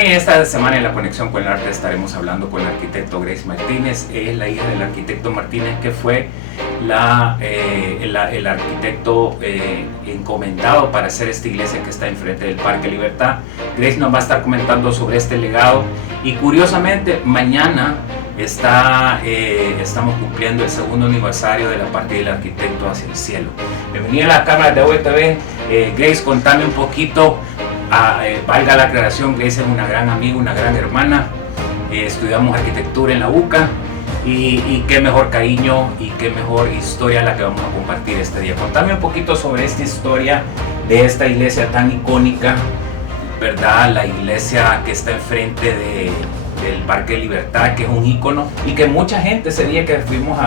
Bueno, y esta semana en La Conexión con el Arte estaremos hablando con el arquitecto Grace Martínez. Es la hija del arquitecto Martínez, que fue el arquitecto encomendado para hacer esta iglesia que está enfrente del Parque Libertad. Grace nos va a estar comentando sobre este legado, y curiosamente mañana estamos cumpliendo el segundo aniversario de la partida del arquitecto hacia el cielo. Bienvenida a la cámara de OVTV. Grace, contame un poquito. Valga la aclaración, Grace es una gran amiga, una gran hermana. Estudiamos arquitectura en la UCA, y qué mejor cariño y qué mejor historia la que vamos a compartir este día. Contame un poquito sobre esta historia de esta iglesia tan icónica, ¿verdad? La iglesia que está enfrente del Parque Libertad, que es un ícono, y que mucha gente ese día que fuimos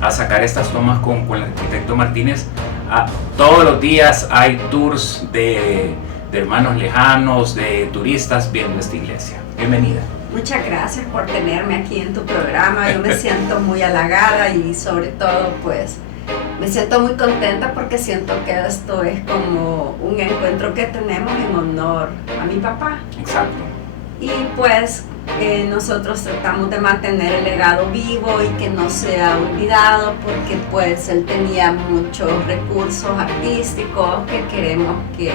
a sacar estas tomas con el arquitecto Martínez, todos los días hay tours de hermanos lejanos, de turistas viendo esta iglesia. Bienvenida. Muchas gracias por tenerme aquí en tu programa. Yo me siento muy halagada y sobre todo pues me siento muy contenta porque siento que esto es como un encuentro que tenemos en honor a mi papá. Exacto. Y pues nosotros tratamos de mantener el legado vivo y que no sea olvidado, porque pues él tenía muchos recursos artísticos que queremos que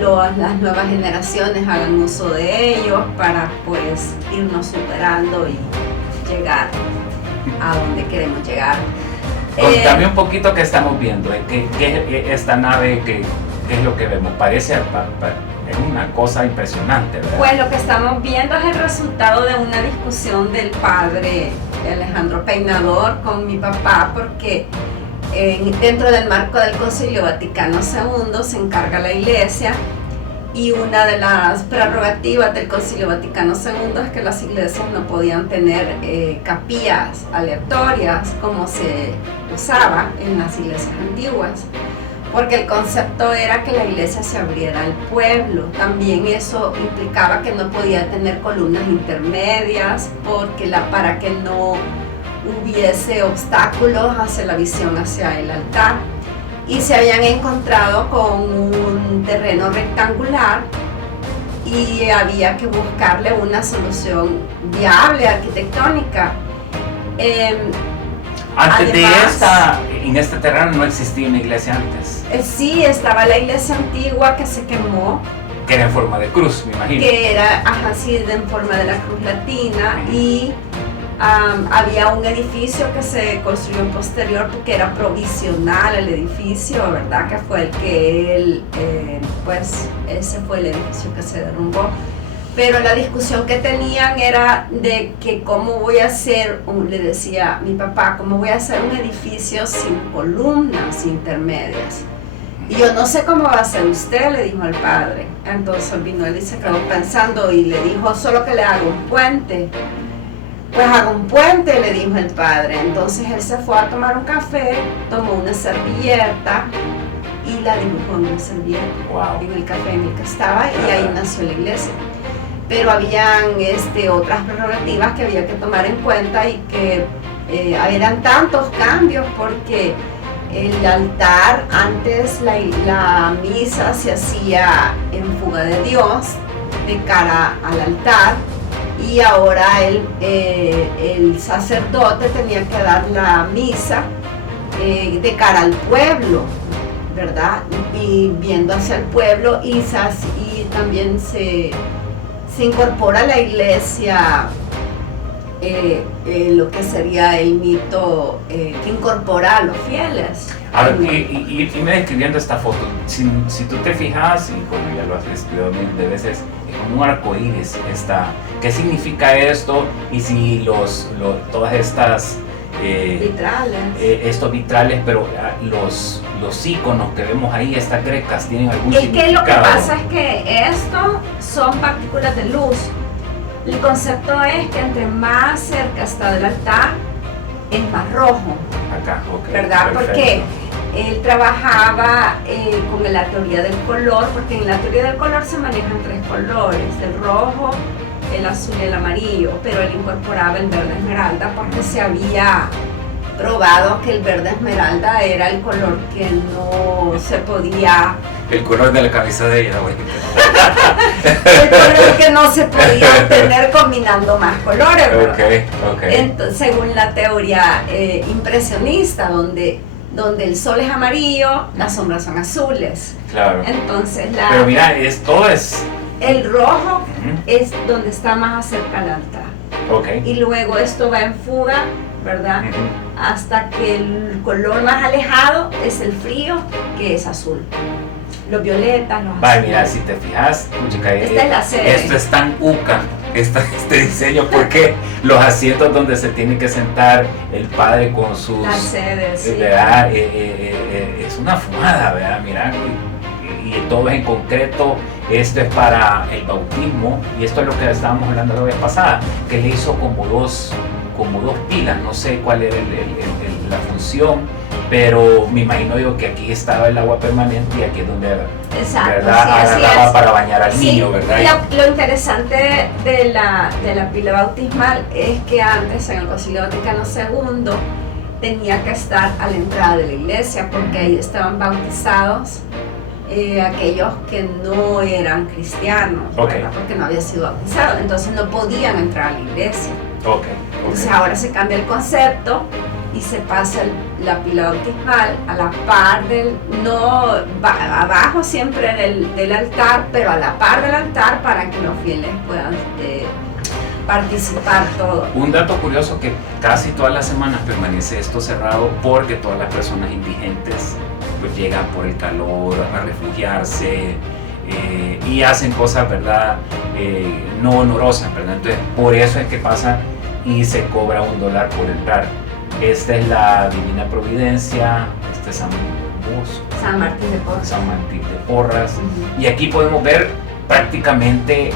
las nuevas generaciones hagan uso de ellos para pues irnos superando y llegar a donde queremos llegar. Contame un poquito qué estamos viendo, ¿qué esta nave, qué es lo que vemos? Parece es una cosa impresionante, ¿verdad? Pues lo que estamos viendo es el resultado de una discusión del padre Alejandro Peinador con mi papá, porque dentro del marco del Concilio Vaticano II se encarga la iglesia, y una de las prerrogativas del Concilio Vaticano II es que las iglesias no podían tener capillas aleatorias como se usaba en las iglesias antiguas, porque el concepto era que la iglesia se abriera al pueblo. También eso implicaba que no podía tener columnas intermedias, para que no hubiese obstáculos hacia la visión hacia el altar, y se habían encontrado con un terreno rectangular y había que buscarle una solución viable arquitectónica. En este terreno no existía una iglesia antes. Sí, estaba la iglesia antigua que se quemó, que era en forma de cruz, me imagino. Que era así, en forma de la cruz latina, y había un edificio que se construyó en posterior porque era provisional el edificio, ¿verdad? Que fue el que él, pues ese fue el edificio que se derrumbó. Pero la discusión que tenían era de que cómo voy a hacer, le decía mi papá, cómo voy a hacer un edificio sin columnas intermedias. Y yo no sé cómo va a hacer usted, le dijo al padre. Entonces vino él y se quedó pensando y le dijo, solo que le hago un puente. Pues hago un puente, le dijo el padre. Entonces él se fue a tomar un café, tomó una servilleta y la dibujó en una servilleta, wow, en el café en el que estaba, y ahí nació la iglesia. Pero habían otras prerrogativas que había que tomar en cuenta, y que eran tantos cambios, porque el altar, antes la misa se hacía en fuga de Dios, de cara al altar, y ahora el sacerdote tenía que dar la misa de cara al pueblo, ¿verdad? Y viendo hacia el pueblo, y también se incorpora a la iglesia lo que sería el mito que incorpora a los fieles. Ahora, y describiendo esta foto, si tú te fijas, y bueno, ya lo has estudiado miles de veces, es como un arcoíris. ¿Qué significa esto? Y si todas estas vitrales, estos vitrales, pero los iconos que vemos ahí, estas grecas, ¿tienen algún significado? Es que lo que pasa es que esto son partículas de luz. El concepto es que entre más cerca está del altar, es más rojo. Acá, okay, ¿verdad? perfecto. Porque él trabajaba con la teoría del color, porque en la teoría del color se manejan tres colores: el rojo, el azul y el amarillo, pero él incorporaba el verde esmeralda porque se había probado que el verde esmeralda era el color que no se podía, El color de la cabeza de ella, abuelita. el color que no se podía obtener combinando más colores, ¿verdad? Ok. Entonces, según la teoría impresionista, donde el sol es amarillo, las sombras son azules. Claro. Entonces Pero mira, todo es... el rojo Ujú. es donde está más cerca al altar. Ok. Y luego esto va en fuga, ¿verdad? Ujú. Hasta que el color más alejado es el frío, que es azul. Los violetas, los Vale, azules. mira, si te fijas, puchica, Esta es la sede. esto es tan uca, este diseño, porque los asientos donde se tiene que sentar el padre con sus... La sede, sí. ¿verdad? Es una fumada, ¿verdad? Mira, y todo es en concreto. Esto es para el bautismo, y esto es lo que estábamos hablando la vez pasada, que le hizo como dos pilas, no sé cuál era la función, pero me imagino yo que aquí estaba el agua permanente y aquí es donde, Exacto, ¿verdad? sí, así Agarraba es. para bañar al Sí, niño, ¿verdad? Lo interesante de la pila bautismal es que antes, en el Concilio Vaticano II, tenía que estar a la entrada de la iglesia, porque ahí estaban bautizados aquellos que no eran cristianos, Okay. ¿verdad? Porque no había sido bautizados, entonces no podían entrar a la iglesia. Ok. Entonces ahora se cambia el concepto y se pasa la pila bautismal a la par abajo siempre del altar, pero a la par del altar para que los fieles puedan participar todos. Un dato curioso, que casi todas las semanas permanece esto cerrado porque todas las personas indigentes pues llegan por el calor a refugiarse y hacen cosas, ¿verdad? No honorosas, ¿verdad? Entonces por eso es que pasa y se cobra $1 por entrar. Esta es la Divina Providencia, este es San Martín de Porras. San Martín de Porras. Ujú. Y aquí podemos ver prácticamente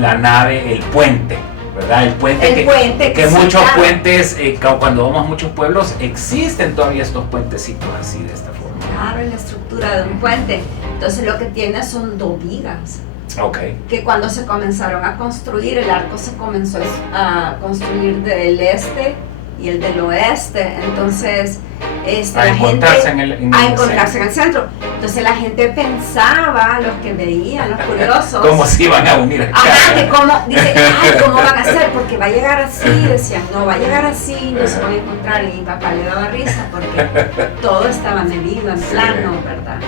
la nave, el puente, ¿verdad? El puente, que sí, muchos claro. puentes, cuando vamos a muchos pueblos, existen todavía estos puentecitos así, de esta forma. Claro, es la estructura de un puente. Entonces lo que tiene son 2 vigas, Ok. que cuando se comenzaron a construir, el arco se comenzó a construir del este y el del oeste. Entonces A encontrarse en el centro. Entonces la gente pensaba, los que veían, los curiosos, ¿Cómo se iban a unir acá? ajá, que ¿cómo van a hacer? Porque va a llegar así, decían, no, va a llegar así, no se van a encontrar. Y mi papá le daba risa porque todo estaba medido en plano, ¿verdad?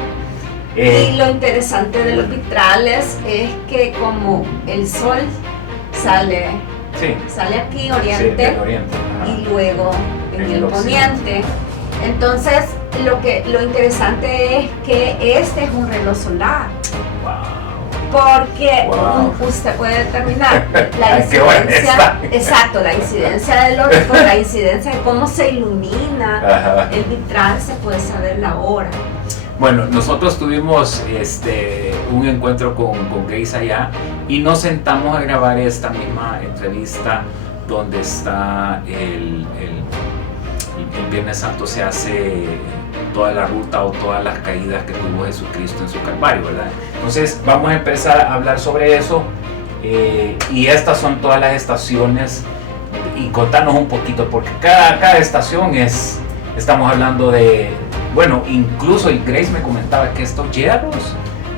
Y lo interesante de los vitrales es que como el sol sale aquí, oriente, del oriente. Ajá. y luego en En el el poniente. Entonces, lo interesante es que este es un reloj solar, Wow. porque Wow. usted puede determinar la Ay, qué buena incidencia, está. exacto, la incidencia del oro, con la incidencia de cómo se ilumina Ajá. el vitral, se puede saber la hora. Bueno, nosotros tuvimos un encuentro con Grace allá y nos sentamos a grabar esta misma entrevista donde está el Viernes Santo, se hace toda la ruta o todas las caídas que tuvo Jesucristo en su Calvario, ¿verdad? Entonces vamos a empezar a hablar sobre eso y estas son todas las estaciones, y contarnos un poquito, porque cada estación estamos hablando de, bueno, incluso, y Grace me comentaba que estos hierros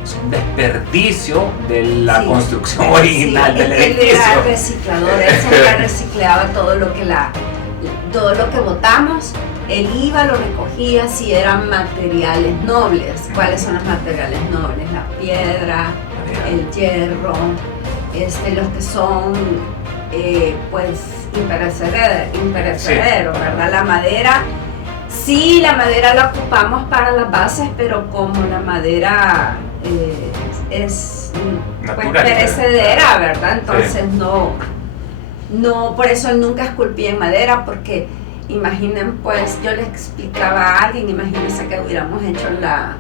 son desperdicio de la construcción original del edificio. Él era reciclador, él siempre reciclaba todo lo que botamos. Él iba, lo recogía si eran materiales nobles. ¿Cuáles son los materiales nobles? La piedra, el hierro, los que son pues imperecederos, ¿verdad? La madera. Sí, la madera la ocupamos para las bases, pero como la madera es pues, perecedera, ¿verdad? Entonces no, por eso nunca esculpí en madera, porque imaginen, pues yo les explicaba a alguien, imagínense que hubiéramos hecho la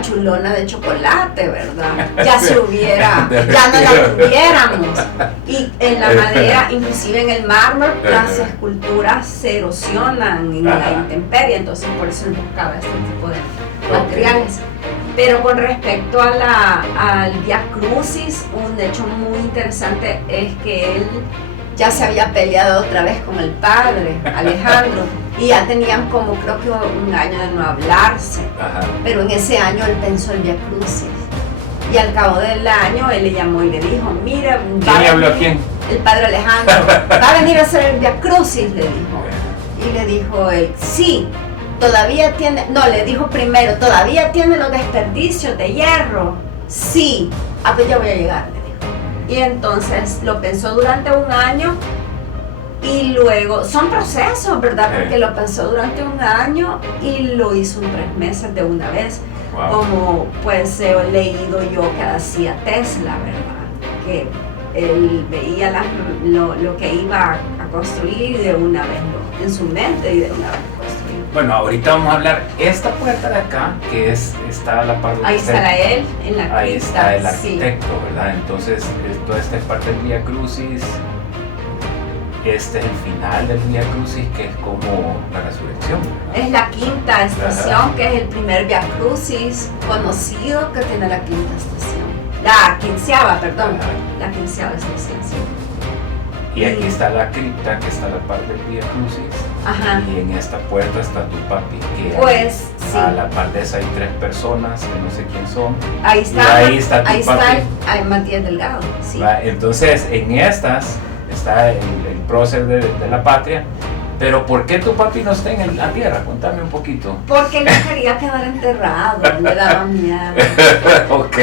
chulona de chocolate, ¿verdad? Ya se hubiera, ya no la tuviéramos. Y en la madera, inclusive en el mármol, las esculturas se erosionan en la intemperie, entonces por eso él buscaba este tipo de materiales. Pero con respecto al Via Crucis, un hecho muy interesante es que él ya se había peleado otra vez con el padre Alejandro, y ya tenían como creo que un año de no hablarse. Ajá. Pero en ese año él pensó el Vía Crucis. Y al cabo del año él le llamó y le dijo, mira, ¿Quién le habló a quién? el padre Alejandro, va a venir a hacer el Vía Crucis, le dijo. Y le dijo él, sí, todavía tiene, no, le dijo primero, todavía tiene los desperdicios de hierro. Sí, pues ya voy a llegar, le dijo. Y entonces lo pensó durante un año y luego, son procesos, ¿verdad? Porque lo pensó durante un año y lo hizo en 3 meses de una vez. Wow. Como pues he leído yo que hacía Tesla, ¿verdad? Que él veía lo que iba a construir y de una vez en su mente y de una vez construir. Bueno, ahorita vamos a hablar esta puerta de acá, que está a la parte ahí estará él en la cripta. Ahí está el sí. arquitecto, ¿verdad? Entonces, toda esta es parte del Vía Crucis. Este es el final del Vía Crucis, que es como la resurrección, ¿verdad? Es la quinta estación, Ajá. que es el primer Vía Crucis conocido que tiene la quinta estación. La quinceava, perdón. Ajá. La quinceava estación, sí. Y aquí está la cripta, que está a la par del Vía Crucis. Ajá. Y en esta puerta está tu papi, que Pues, sí. a la par de esa hay 3 personas, que no sé quién son. Ahí está, Y ahí está tu papi. ahí Matías Delgado, sí. ¿Va? Entonces, en estas está el prócer de la patria. Pero ¿por qué tu papi no está en la tierra? Contame un poquito. Porque no quería quedar enterrado, le daba miedo. Ok.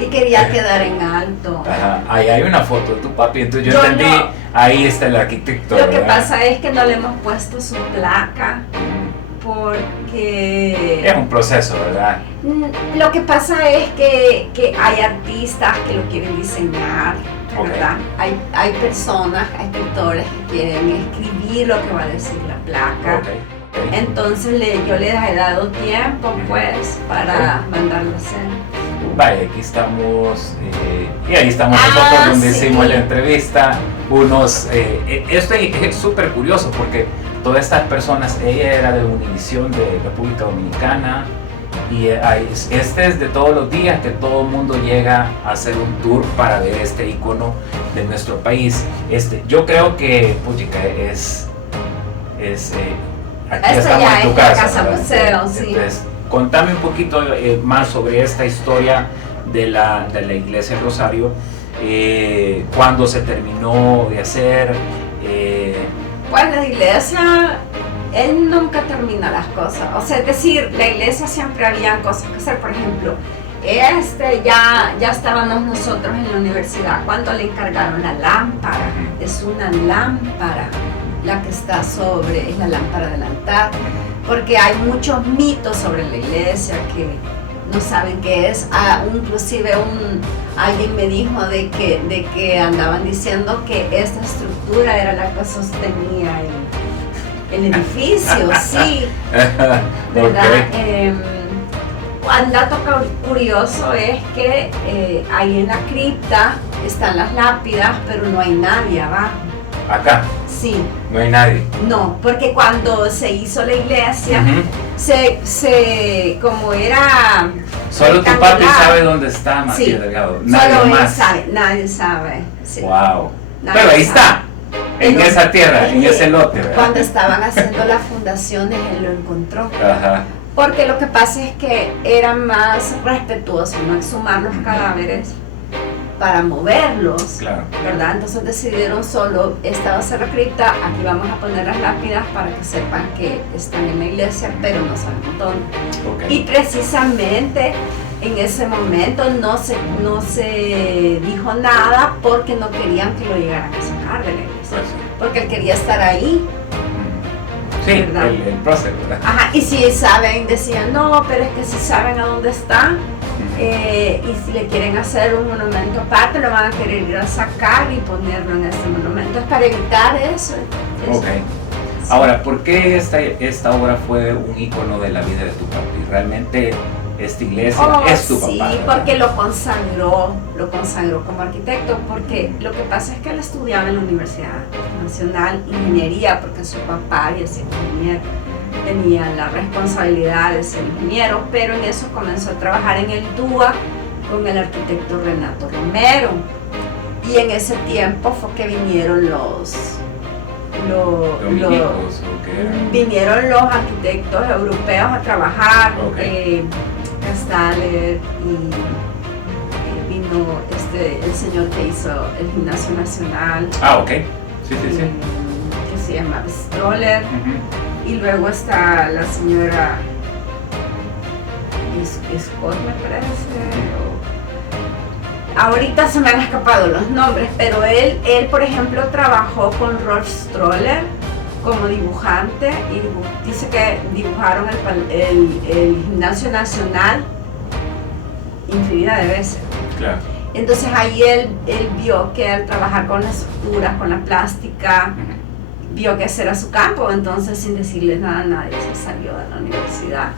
Y quería quedar en alto. Ajá. Ahí hay una foto de tu papi, entonces yo Yo entendí, no. ahí está el arquitecto. Lo que ¿verdad? pasa es que no le hemos puesto su placa porque... Es un proceso, ¿verdad? Lo que pasa es que hay artistas que lo quieren diseñar, ¿verdad? Hay personas, hay escritores que quieren escribir lo que va a decir la placa. Okay. Entonces yo les he dado tiempo pues para mandarlo a hacer. Vale, aquí estamos, y ahí estamos nosotros donde sí. hicimos la entrevista. Esto es súper curioso porque todas estas personas, ella era de Univisión de República Dominicana, y este es de todos los días que todo el mundo llega a hacer un tour para ver este icono de nuestro país. Yo creo que puchica, aquí Esta estamos ya en tu es la casa ¿verdad? museo, sí. Entonces, contame un poquito más sobre esta historia de la iglesia del Rosario, cuándo se terminó de hacer. Pues la iglesia, él nunca termina las cosas. O sea, es decir, la iglesia siempre había cosas que hacer. Por ejemplo, ya estábamos nosotros en la universidad cuando le encargaron la lámpara. Es una lámpara la que está es la lámpara del altar. Porque hay muchos mitos sobre la iglesia que no saben qué es. Inclusive alguien me dijo de que andaban diciendo que esta estructura era la que sostenía el edificio, sí, ¿verdad? Okay. Un dato curioso es que ahí en la cripta están las lápidas, pero no hay nadie abajo. Acá Sí. no hay nadie. No, porque cuando se hizo la iglesia, Ujú. como era... Solo tu papi rectangular. sabe dónde está Matías Sí, Delgado. Nadie solo él más. sabe, nadie sabe. Sí. Wow. Nadie Pero ahí sabe. está. En Él- esa tierra, en él- ese lote, ¿verdad? Cuando estaban haciendo las fundaciones, él lo encontró. Ajá. Porque lo que pasa es que era más respetuoso no exhumar los cadáveres para moverlos, Claro. ¿verdad? Entonces decidieron solo, esta va a ser la cripta, aquí vamos a poner las lápidas para que sepan que están en la iglesia, pero no sabemos dónde. Ok. Y precisamente en ese momento no se dijo nada porque no querían que lo llegaran a sacar de la iglesia, Pues sí. porque él quería estar ahí. Sí, ¿Verdad? el prócer, ¿verdad? Ajá, y si saben, decían, no, pero es que si saben a dónde está, y si le quieren hacer un monumento aparte, lo van a querer ir a sacar y ponerlo en este monumento. Es para evitar eso. Ok. Ahora, ¿por qué esta obra fue un ícono de la vida de tu papi? Realmente esta iglesia es tu sí, papá, ¿verdad? porque lo consagró como arquitecto, porque lo que pasa es que él estudiaba en la Universidad Nacional Ingeniería, porque su papá había sido ingeniero, tenía la responsabilidad de ser ingeniero, pero en eso comenzó a trabajar en el DUA con el arquitecto Renato Romero, y en ese tiempo fue que vinieron ¿Dominicos o qué eran? vinieron los arquitectos europeos a trabajar, Okay. Castaller y vino el señor que hizo el Gimnasio Nacional, Ah, ok. Sí. que se llama Stroller, Ujú. y luego está la señora Scott, me parece. Ahorita se me han escapado los nombres, pero él por ejemplo trabajó con Rolf Stroller como dibujante y dice que dibujaron el Gimnasio Nacional infinidad de veces. Claro. Entonces ahí él vio que al trabajar con las estructuras, con la plástica, Ujú. vio que ese era su campo, entonces sin decirle nada a nadie se salió de la universidad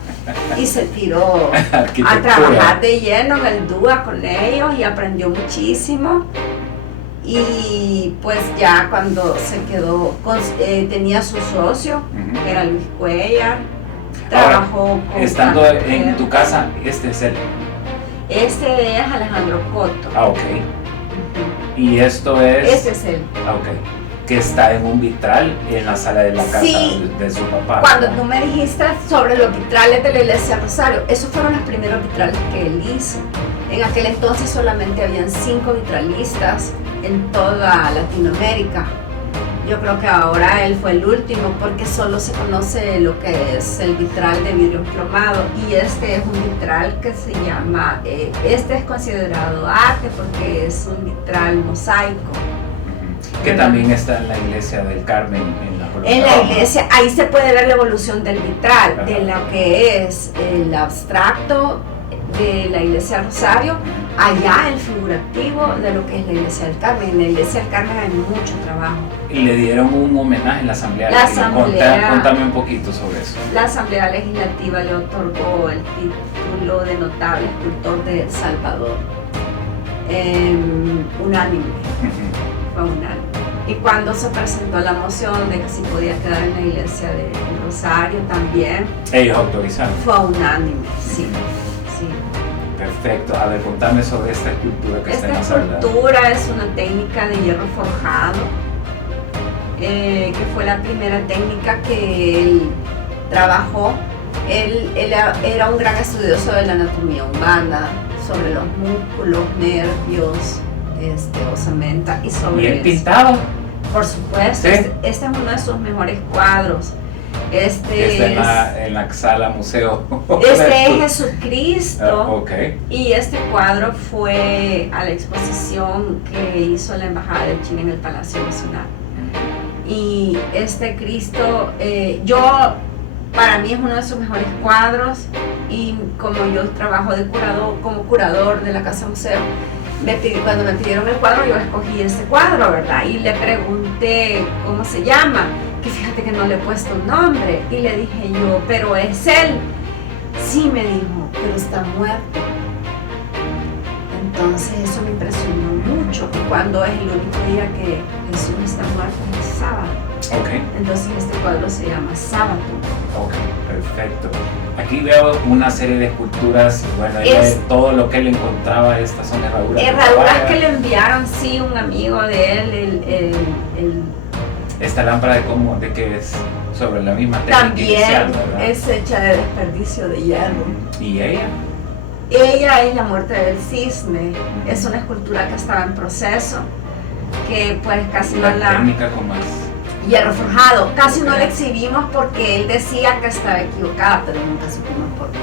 y se tiró a Arquitectura. trabajar de lleno en el DUA con ellos y aprendió muchísimo. Y pues ya cuando se quedó, tenía su socio, Ujú. que era Luis Cuellar, trabajó con... Estando Frank en Kerr. tu casa, este es él. Este es Alejandro Cotto. Ah, ok. Y esto es... Este es él. Ah, ok. Que está en un vitral en la sala de la casa Sí. de su papá. Cuando ¿verdad? tú me dijiste sobre los vitrales de la iglesia Rosario, esos fueron los primeros vitrales que él hizo. En aquel entonces solamente habían 5 vitralistas en toda Latinoamérica. Yo creo que ahora él fue el último porque solo se conoce lo que es el vitral de vidrio emplomado, y este es un vitral que se llama, este es considerado arte porque es un vitral mosaico. Ujú. Que también está en la iglesia del Carmen en la Colonia En la Roma. iglesia, ahí se puede ver la evolución del vitral, Ajá. de lo que es el abstracto de la iglesia Rosario, allá el figurativo de lo que es la iglesia del Carmen. En la iglesia del Carmen hay mucho trabajo. Y le dieron un homenaje en la asamblea. La legislativa. asamblea- Contame un poquito sobre eso. La Asamblea Legislativa le otorgó el título de notable escultor de El Salvador. Unánime, Ujú. fue unánime. Y cuando se presentó la moción de que si podía quedar en la iglesia de Rosario también, Ellos autorizaron. fue unánime, sí. Sí. Perfecto. A ver, contame sobre esta escultura que está en Esta la sala. escultura es una técnica de hierro forjado, que fue la primera técnica que él trabajó. Él era un gran estudioso de la anatomía humana, sobre los músculos, nervios, osamenta y ¿Y sobre él eso. pintaba? Por supuesto, ¿Sí? este es uno de sus mejores cuadros. Que está en la sala museo. Este es Jesucristo. Ah, ok. Y este cuadro fue a la exposición que hizo la Embajada de China en el Palacio Nacional. Y este Cristo, para mí es uno de sus mejores cuadros, y como yo trabajo como curador de la Casa Museo, cuando me pidieron el cuadro, yo escogí este cuadro, ¿verdad? Y le pregunté cómo se llama, que fíjate que no le he puesto un nombre, y le dije yo, pero es él. Sí, me dijo, pero está muerto. Entonces eso me impresionó mucho, y cuando es el único día que Jesús está muerto es el sábado. Ok. Entonces este cuadro se llama Sábado. Ok, perfecto. Aquí veo una serie de esculturas, bueno, Es- todo lo que él encontraba, estas son herraduras. Herraduras que le enviaron, sí, un amigo de él, Esta lámpara de que es sobre la misma técnica también inicial, ¿verdad? es hecha de desperdicio de hierro. ¿Y ella? Ella es la muerte del cisne, es una escultura que estaba en proceso, que pues casi no La técnica con más. hierro forjado, casi no Ok. la exhibimos porque él decía que estaba equivocada, pero nunca supimos por qué.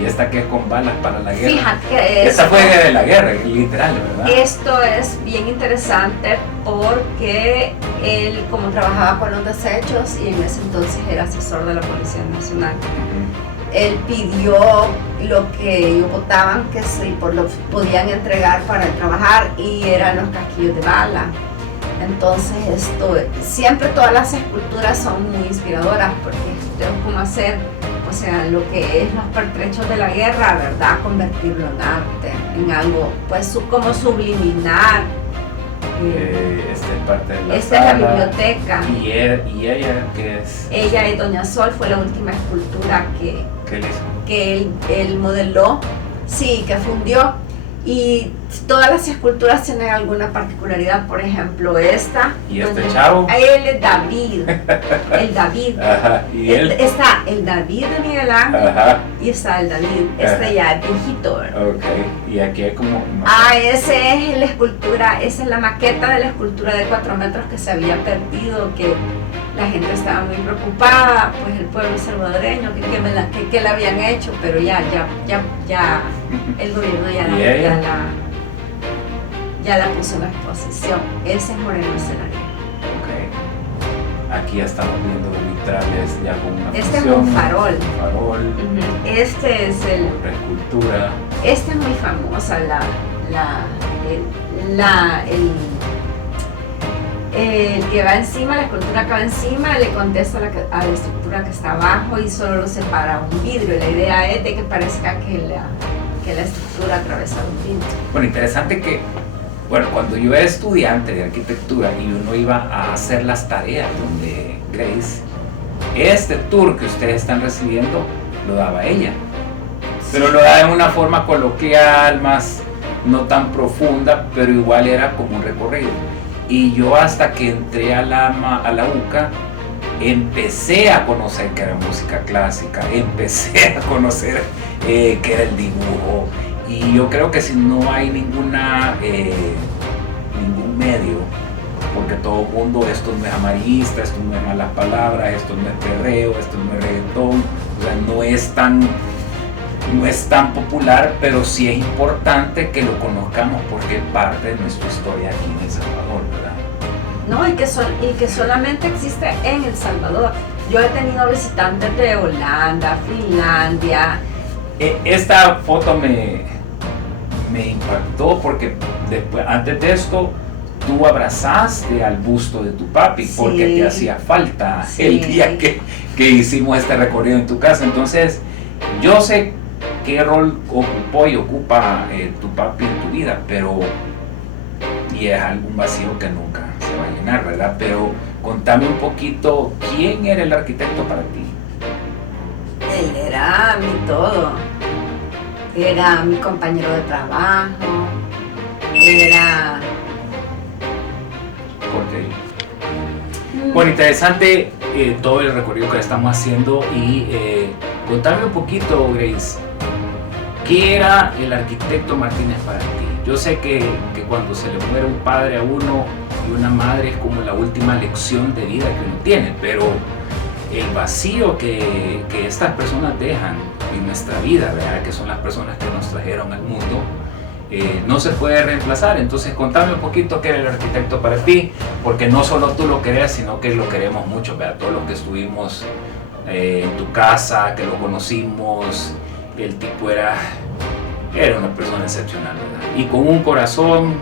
Y esta que es con balas para la guerra. Fíjate que Esta fue de la guerra, literal, ¿verdad? esto es bien interesante porque él, como trabajaba con los desechos y en ese entonces era asesor de la Policía Nacional, Ujú. él pidió lo que ellos votaban que lo podían entregar para trabajar, y eran los casquillos de bala. Entonces siempre todas las esculturas son muy inspiradoras porque es como hacer, o sea, lo que es los pertrechos de la guerra, ¿verdad? Convertirlo en arte, en algo, pues como subliminar. Esta es parte de la Esta es la sala. biblioteca. ¿Y ella qué es? Ella es Doña Sol, fue la última escultura ¿Qué le hizo? que él modeló, sí, que fundió, y todas las esculturas tienen alguna particularidad, por ejemplo esta. ¿Y este chavo? Él es David, el David. Ajá. ¿Y él? Está el David de Miguel Ángel. Ajá. Y está el David, Ajá. ya es viejito. Ok, y aquí hay como... Ese es la escultura, esa es la maqueta de la escultura de 4 metros que se había perdido, que la gente estaba muy preocupada, pues el pueblo salvadoreño, que la habían hecho, pero ya el gobierno ya la puso en exposición. Ese es Moreno Escenario. Ok. Aquí ya estamos viendo vitrales ya con una Este es función, un farol. Un farol. Este es el... Otra escultura. Esta es muy famosa, el que va encima, la escultura que va encima, le contesta a la estructura que está abajo y solo lo separa un vidrio. La idea es de que parezca que la estructura atraviesa un vidrio. Bueno, interesante que, bueno, cuando yo era estudiante de arquitectura y uno iba a hacer las tareas donde Grace, este tour que ustedes están recibiendo lo daba ella, pero lo daba en una forma coloquial, más no tan profunda, pero igual era como un recorrido. Y yo hasta que entré a la UCA empecé a conocer que era música clásica, empecé a conocer que era el dibujo, y yo creo que si no hay ningún medio, porque todo el mundo, esto no es amarillista, esto no es malas palabras, esto no es perreo, esto no es reggaetón, o sea, no es tan popular, pero sí es importante que lo conozcamos porque es parte de nuestra historia aquí en El Salvador, ¿verdad? No, y que solamente existe en El Salvador. Yo he tenido visitantes de Holanda, Finlandia. Esta foto me impactó porque antes de esto tú abrazaste al busto de tu papi, sí, porque te hacía falta, sí, el día que hicimos este recorrido en tu casa. Entonces yo sé qué rol ocupó y ocupa tu papi en tu vida, y es algún vacío que nunca se va a llenar, ¿verdad? Pero contame un poquito, ¿quién era el arquitecto para ti? Él era mi todo, era mi compañero de trabajo, era... Okay. Bueno, interesante todo el recorrido que estamos haciendo, y contame un poquito, Grace, ¿qué era el arquitecto Martínez para ti? Yo sé que cuando se le muere un padre a uno y una madre es como la última lección de vida que uno tiene, pero el vacío que estas personas dejan en nuestra vida, ¿verdad? Que son las personas que nos trajeron al mundo, no se puede reemplazar. Entonces contame un poquito qué era el arquitecto para ti, porque no solo tú lo querías, sino que lo queremos mucho, ¿verdad? Todos los que estuvimos en tu casa, que lo conocimos, el tipo era una persona excepcional, ¿verdad? Y con un corazón,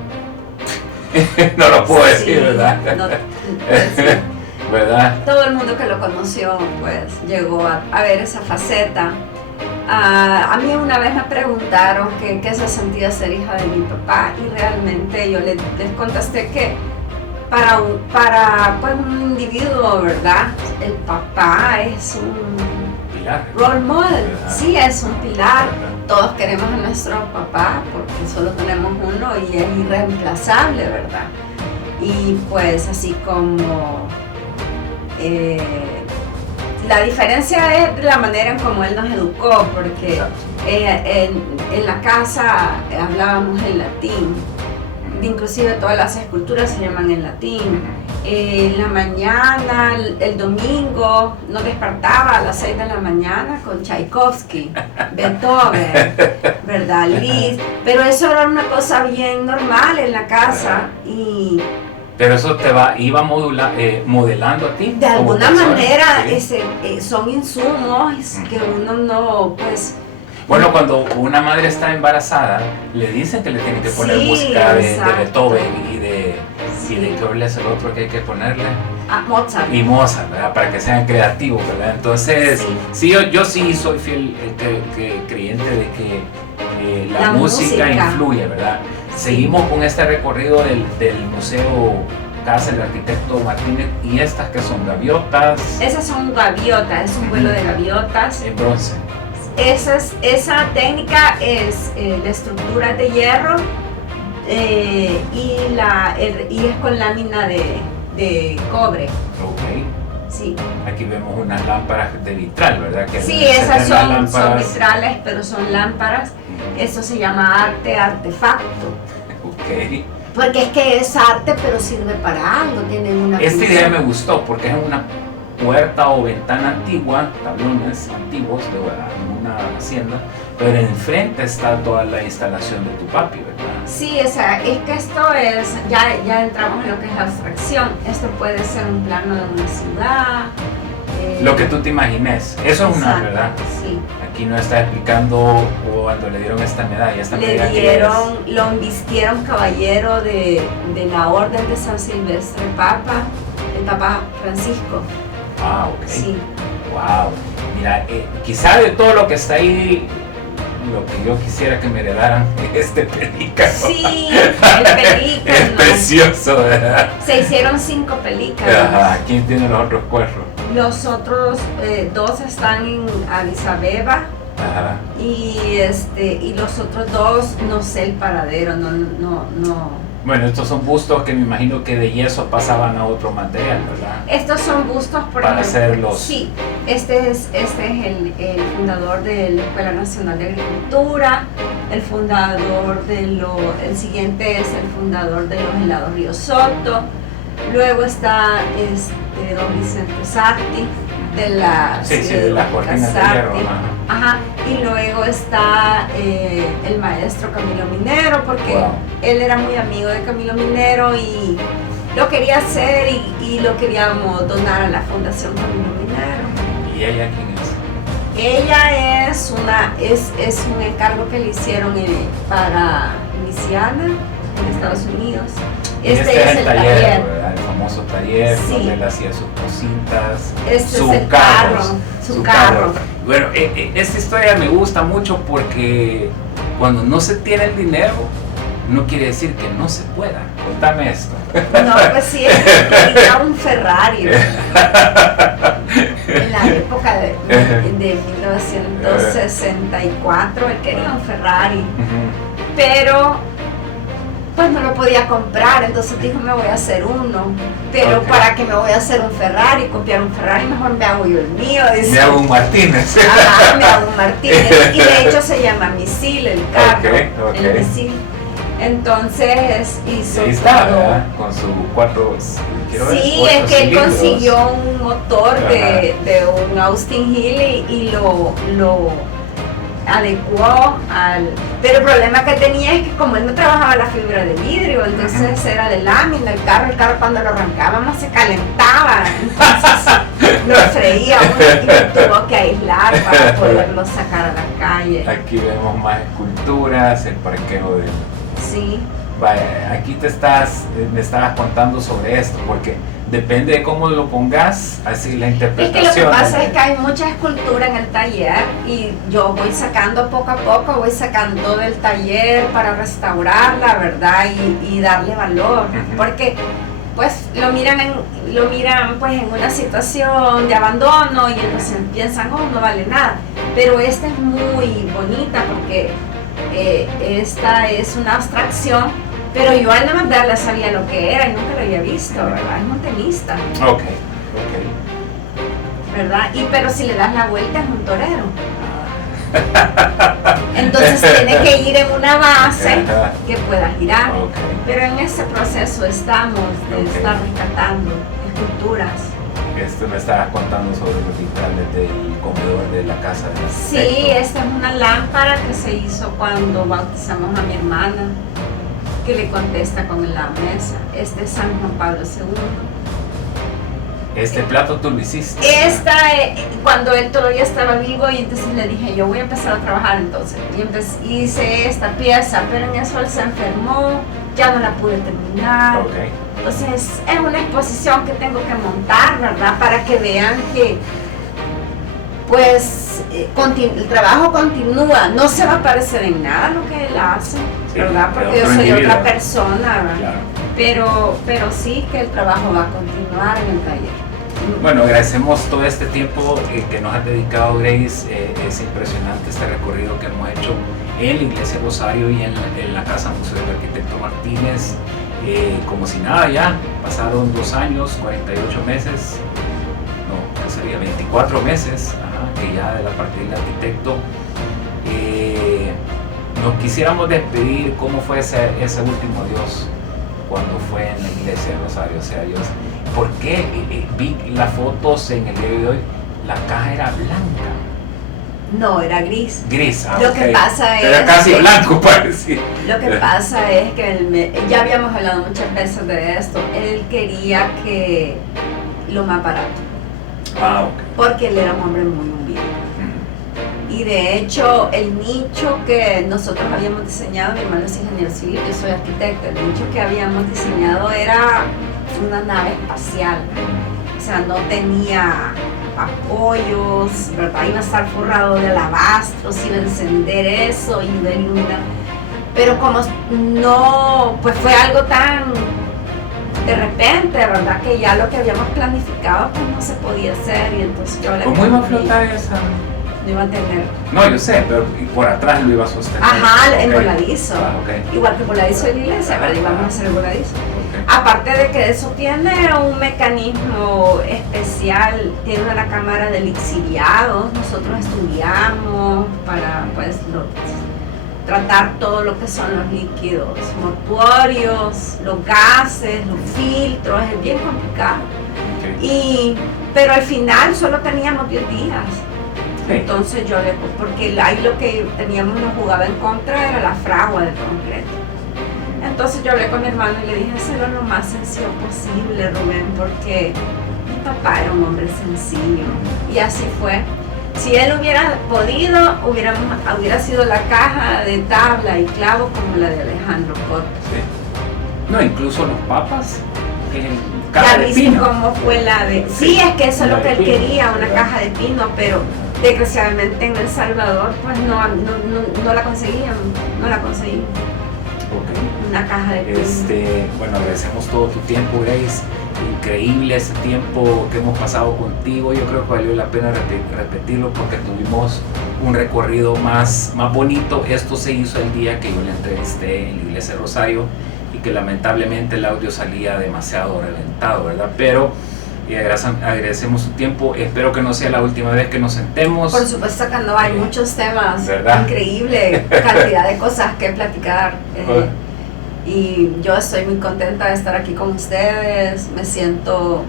no lo puedo decir, ¿verdad? No, ¿verdad? Todo el mundo que lo conoció, pues, llegó a ver esa faceta. A mí una vez me preguntaron qué se sentía ser hija de mi papá, y realmente yo les contesté que para pues, un individuo, ¿verdad? El papá es un pilar, role model, ¿verdad? Sí, es un pilar. Todos queremos a nuestro papá porque solo tenemos uno y es irreemplazable, ¿verdad? Y pues así como la diferencia es la manera en cómo él nos educó, porque en la casa hablábamos en latín, inclusive todas las esculturas se llaman en latín. En la mañana, el domingo, nos despertaba a las 6 de la mañana con Tchaikovsky, Beethoven, ¿verdad? Liszt, pero eso era una cosa bien normal en la casa. Pero eso iba modelando a ti. De alguna persona, manera, ¿sí? son insumos que uno no, pues... Bueno, cuando una madre está embarazada, le dicen que le tienen que poner música de Beethoven y de qué es el otro que hay que ponerle. Mozart. Y Mozart, ¿verdad? Para que sean creativos, ¿verdad? Entonces, sí, yo sí soy fiel creyente de que la música influye, ¿verdad? Seguimos con este recorrido del Museo Casa del Arquitecto Martínez, y estas que son gaviotas. Esas son gaviotas, es un vuelo de gaviotas. En bronce. Esa técnica es la estructura de hierro y es con lámina de cobre. Ok. Sí. Aquí vemos unas lámparas de vitral, ¿verdad? Que Sí, esas son vitrales, pero son lámparas. Eso se llama arte artefacto. Ok. Porque es que es arte, pero sirve para algo, tiene una Esta función. idea me gustó porque es una puerta o ventana antigua, tablones antiguos de una hacienda, pero enfrente está toda la instalación de tu papi, ¿verdad? Sí, es que esto es, ya entramos en lo que es la abstracción. Esto puede ser un plano de una ciudad. Lo que tú te imagines, eso es una, exacto, ¿verdad? Sí. Aquí no está explicando cuando le dieron esta medalla. Lo invistieron caballero de la Orden de San Silvestre Papa, el Papa Francisco. Ah, ok. Sí. Wow. Mira, quizá de todo lo que está ahí, lo que yo quisiera que me heredaran es este pelícano. Sí, el pelícano. Es precioso, ¿verdad? Se hicieron 5 pelícanos. Ajá, ¿quién tiene los otros 4? Los otros 2 están en Addis Abeba. Ajá. Y los otros 2 no sé el paradero, no. Bueno, estos son bustos que me imagino que de yeso pasaban a otro material, ¿verdad? Estos son bustos para hacerlos. Sí, este es el fundador de la Escuela Nacional de Agricultura, el siguiente es el fundador de los helados Río Soto, luego está don Vicente Sarti, de la cortinas de hierro. Ajá. Y luego está el maestro Camilo Minero, porque él era muy amigo de Camilo Minero y lo quería hacer y lo queríamos donar a la Fundación Camilo Minero. ¿Y ella quién es? Ella es un encargo que le hicieron para Luisiana, en Estados Unidos. Este es el taller, ¿verdad? El famoso taller donde él hacía sus cositas, su carro. Bueno, esta historia me gusta mucho porque cuando no se tiene el dinero, no quiere decir que no se pueda. Contame esto. No, pues sí, él quería un Ferrari. En la época de 1964, él quería un Ferrari. Pero pues no lo podía comprar, entonces dijo, me voy a hacer uno, pero ¿para qué me voy a hacer un Ferrari? Copiar un Ferrari, mejor me hago yo el mío. Dice. Me hago un Martínez. Ajá, me hago un Martínez. Y de hecho se llama Misil el carro, el Misil. Entonces hizo ahí está, ¿verdad? Con su 4. Sí, es que él consiguió un motor de un Austin Hill y lo adecuó pero el problema que tenía es que como él no trabajaba la fibra de vidrio, entonces era de lámina el carro cuando lo arrancábamos se calentaba, entonces lo freía uno y lo tuvo que aislar para poderlo sacar a la calle. Aquí vemos más esculturas, el parqueo de... Sí. Vaya, aquí me estabas contando sobre esto, porque depende de cómo lo pongas, así la interpretación. Es que lo que pasa es que hay mucha escultura en el taller y yo voy sacando poco a poco, voy sacando del taller para restaurarla, ¿verdad? Y darle valor, porque pues lo miran pues en una situación de abandono y entonces piensan, no vale nada, pero esta es muy bonita porque esta es una abstracción. Pero yo al no verla sabía lo que era y nunca lo había visto, ¿verdad? Es un tenista. Ok. ¿Verdad? Pero si le das la vuelta es un torero. Entonces tiene que ir en una base que pueda girar. Pero en ese proceso estamos de estar rescatando esculturas. Esto me estabas contando sobre los vitrales del comedor de la casa de la Sí, esta es una lámpara que se hizo cuando bautizamos a mi hermana, que le contesta con la mesa. Este es San Juan Pablo II. Este plato tú lo hiciste. Cuando él todavía estaba vivo y entonces le dije, yo voy a empezar a trabajar entonces. Y hice esta pieza, pero en eso él se enfermó, ya no la pude terminar. Entonces es una exposición que tengo que montar, ¿verdad? Para que vean que pues el trabajo continúa, no se va a parecer en nada lo que él hace, ¿verdad? Porque yo soy otra persona, ¿verdad? Claro. Pero sí que el trabajo va a continuar en el taller. Bueno, agradecemos todo este tiempo que nos has dedicado, Grace. Es impresionante este recorrido que hemos hecho en la Iglesia Rosario y en la Casa Museo del Arquitecto Martínez. Como si nada ya, pasaron 2 años, 48 meses, no, ¿qué sería? 24 meses, que ya de la partida del arquitecto. Nos quisiéramos despedir. ¿Cómo fue ese último adiós cuando fue en la Iglesia de Rosario? O sea, Dios, ¿por qué? Vi las fotos en el día de hoy, la caja era blanca. No, era gris. Gris, Lo que pasa es era casi blanco, parece. Lo que pasa es que ya habíamos hablado muchas veces de esto. Él quería que lo más barato. Porque él era un hombre muy humilde. Y de hecho, el nicho que nosotros habíamos diseñado, mi hermano es ingeniero civil, yo soy arquitecta, el nicho que habíamos diseñado era una nave espacial. O sea, no tenía apoyos, ¿verdad? Iba a estar forrado de alabastros, iba a encender eso, iba a iluminar. Pero como no, pues fue algo tan de repente, ¿verdad? Que ya lo que habíamos planificado pues no se podía hacer, y entonces yo le ¿Cómo iba a flotar esa? No iba a tener. No, yo sé, pero por atrás lo iba a sostener. Ajá, el voladizo. Okay. Igual que el voladizo de la iglesia, ¿verdad? Íbamos a hacer el voladizo. Aparte de que eso tiene un mecanismo especial, tiene una cámara de lixiviados. Nosotros estudiamos para pues tratar todo lo que son los líquidos mortuorios, los gases, los filtros, es bien complicado. Pero al final solo teníamos 10 días. Entonces yo porque ahí lo que teníamos nos jugaba en contra era la fragua del concreto. Entonces yo hablé con mi hermano y le dije, hacerlo lo más sencillo posible, Rubén, porque mi papá era un hombre sencillo. Y así fue. Si él hubiera podido, hubiera sido la caja de tabla y clavo como la de Alejandro Cotto. Sí. No, incluso los papas. Ya viste cómo fue la de... Sí, es que eso es lo que él quería, una caja de pino, pero desgraciadamente en El Salvador pues no la conseguían, no la conseguimos. Okay. Una caja de pino. Bueno, agradecemos todo tu tiempo, Grace. Increíble ese tiempo que hemos pasado contigo. Yo creo que valió la pena repetirlo porque tuvimos un recorrido más bonito. Esto se hizo el día que yo le entrevisté en la Iglesia de Rosario y que lamentablemente el audio salía demasiado reventado, ¿verdad? Pero agradecemos su tiempo. Espero que no sea la última vez que nos sentemos. Por supuesto que no, hay muchos temas, ¿verdad? Increíble cantidad de cosas que platicar. Y yo estoy muy contenta de estar aquí con ustedes, me siento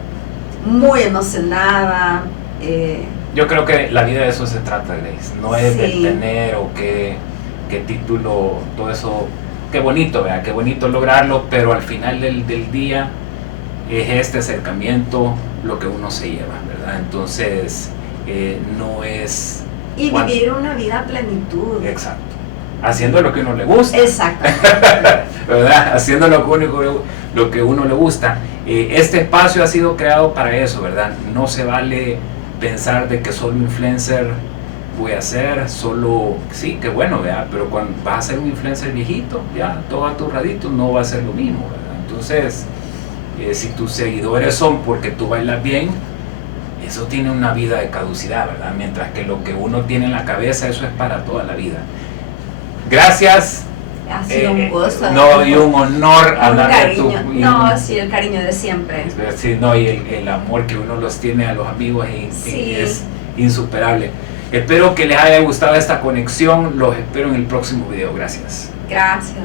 muy emocionada. Yo creo que la vida de eso se trata, Grace. No es del tener o qué título, todo eso. Qué bonito, ¿verdad? Qué bonito lograrlo, pero al final del día es este acercamiento lo que uno se lleva, ¿verdad? Entonces, no es... Y vivir una vida a plenitud. Exacto. Haciendo lo que uno le gusta. Exacto. ¿Verdad? Haciendo lo que uno le gusta. Este espacio ha sido creado para eso, ¿verdad? No se vale pensar de que solo influencer voy a ser, solo, sí, qué bueno, ¿verdad? Pero cuando vas a ser un influencer viejito, ya, todo aturradito, no va a ser lo mismo, ¿verdad? Entonces, si tus seguidores son porque tú bailas bien, eso tiene una vida de caducidad, ¿verdad? Mientras que lo que uno tiene en la cabeza, eso es para toda la vida. Gracias. Ha sido un gusto. No, y un honor hablar de tu... No, sí, el cariño de siempre. Sí, no, y el amor que uno los tiene a los amigos es insuperable. Espero que les haya gustado esta conexión. Los espero en el próximo video. Gracias. Gracias.